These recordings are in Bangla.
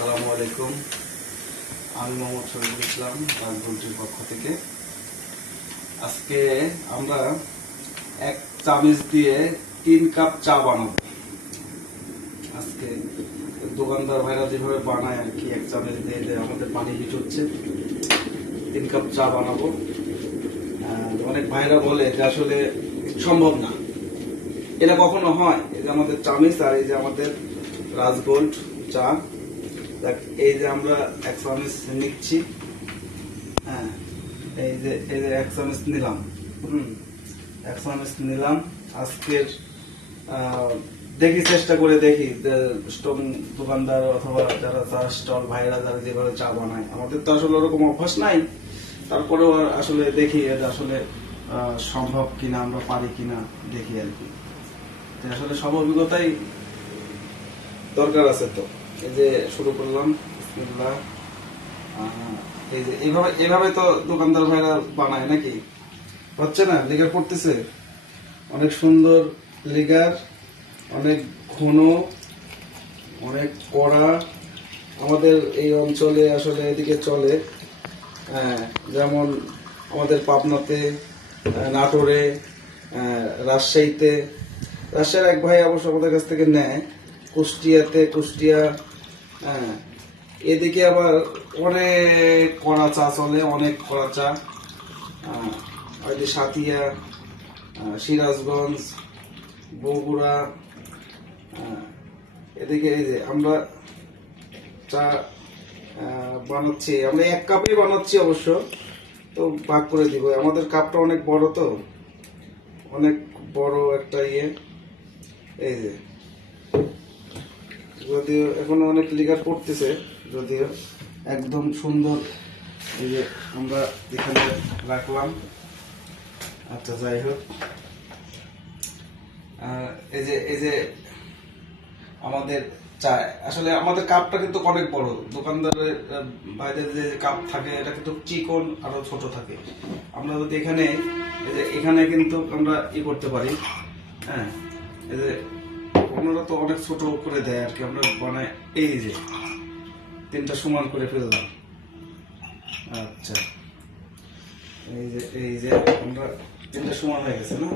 আসসালামু আলাইকুম। আমি মোহাম্মদ শহীদুল ইসলাম, রাজবন্টির পক্ষ থেকে। আজকে আমরা এক চামচ দিয়ে 3 কাপ চা বানাবো। আজকে দোকানদার ভাইরা যেভাবে বানায় আর কি, এক চামচ দিয়ে আমাদের পানি হিট হচ্ছে, 3 কাপ চা বানাবো। অনেক ভাইরা বলে যে আসলে সম্ভব না, এটা কখনো হয়। এই যে আমাদের চামচ আর এই যে আমাদের রাজগোল্ড চা, এই যে আমরা 1 চামচ নিচ্ছি। হ্যাঁ, এই যে 1 চামচ নিলাম। 1 চামচ নিলাম। আজকের দেখি, চেষ্টা করে দেখি স্টোন দোকানদার অথবা যারা চা স্টল ভাইরা যারা যেভাবে চা বানায়, আমাদের তো আসলে ওরকম অভ্যাস নাই। তারপরেও আসলে দেখি এটা আসলে সম্ভব কিনা, আমরা পারি কিনা দেখি আর কি। আসলে সব অভিজ্ঞতাই দরকার আছে। তো এই যে শুরু করলাম, বিসমিল্লাহ। এই যে এইভাবে তো দোকানদার ভাইরা বানায় নাকি? হচ্ছে না? লিগার পড়তেছে, অনেক সুন্দর লিগার, অনেক ঘন, অনেক কড়া। আমাদের এই অঞ্চলে আসলে এদিকে চলে, যেমন আমাদের পাবনাতে, নাটোরে, রাজশাহীতে। রাজশাহীর এক ভাই অবশ্য আমাদের কাছ থেকে নেয়, কুষ্টিয়া। এদিকে আবার অনেক কড়া চা চলে, অনেক কড়া চা। সাতিয়া, সিরাজগঞ্জ, বগুড়া। এদিকে এই যে আমরা চা বানাচ্ছি, আমরা 1 কাপই বানাচ্ছি অবশ্য, তো ভাগ করে দিব। আমাদের কাপটা অনেক বড়, তো অনেক বড় একটা ইয়ে। এই যে যদিও এখনো অনেক লিগার পড়তেছে, যদিও একদম সুন্দর। এই যে আমরা এখানে রাখলাম। আচ্ছা, যাই হোক, এই যে আমাদের চা, আসলে আমাদের কাপটা কিন্তু অনেক বড়। দোকানদারের বাইরে যে কাপ থাকে এটা কিন্তু চিকন, আরো ছোট থাকে। আমরা যদি এখানে কিন্তু আমরা করতে পারি। হ্যাঁ, এই যে ওনারা তো অনেক ছোট করে দেয় আর কি, আমরা বানাই। এই যে 3টা সমান করে ফেললাম। আচ্ছা, এই যে আমরা 3টা সমান হয়ে গেছে না?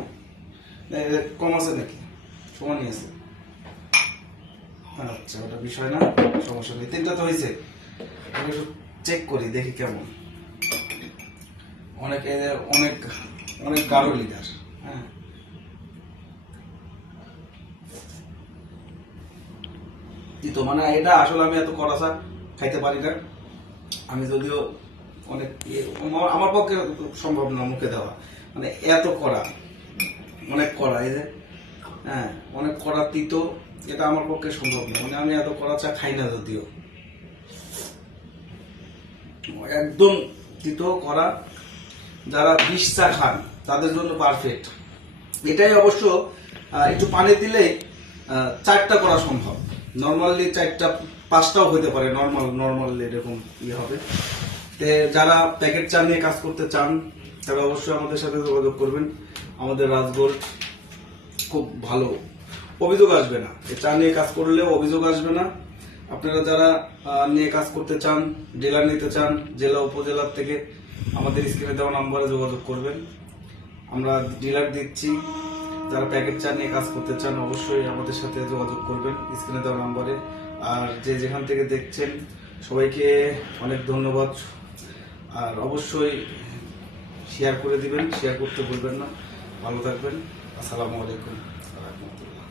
কম আছে নাকি? সমানই আছে। আচ্ছা, ওটা বিষয় না, সমস্যা নেই। 3টা তো হয়েছে, আমি একটু চেক করি, দেখি কেমন। অনেক অনেক গাঢ় লিগার। হ্যাঁ, তো মানে এটা আসলে আমি এত কড়া চা খাইতে পারি না। আমি যদিও অনেক আমার পক্ষে সম্ভব না মুখে দেওয়া, মানে এত কড়া, অনেক কড়া। এই যে অনেক কড়া, তিতো, এটা আমার পক্ষে সম্ভব না। মানে আমি এত কড়া চা খাই না, যদিও একদম তিতো কড়া। যারা বিষ চা খান তাদের জন্য পারফেক্ট। এটাই অবশ্য একটু পানি দিলে 4টা করা সম্ভব। নর্মালি 4টা 5টাও হতে পারে, নর্মালি এরকম হবে। যারা প্যাকেট চা নিয়ে কাজ করতে চান তারা অবশ্যই আমাদের সাথে যোগাযোগ করবেন। আমাদের রাজগোল্ড খুব ভালো, অভিযোগ আসবে না। এই চা নিয়ে কাজ করলেও অভিযোগ আসবে না। আপনারা যারা নিয়ে কাজ করতে চান, ডিলার নিতে চান, জেলা উপজেলার থেকে আমাদের স্ক্রিনে দেওয়া নাম্বারে যোগাযোগ করবেন। আমরা ডিলার দিচ্ছি। যারা প্যাকেট চা নিয়ে কাজ করতে চান অবশ্যই আমাদের সাথে যোগাযোগ করবেন স্ক্রিনে দেওয়া নাম্বারে। আর যেখান থেকে দেখছেন সবাইকে অনেক ধন্যবাদ। আর অবশ্যই শেয়ার করে দিবেন, শেয়ার করতে ভুলবেন না। ভালো থাকবেন। আসসালামু আলাইকুম ওয়া রাহমাতুল্লাহ।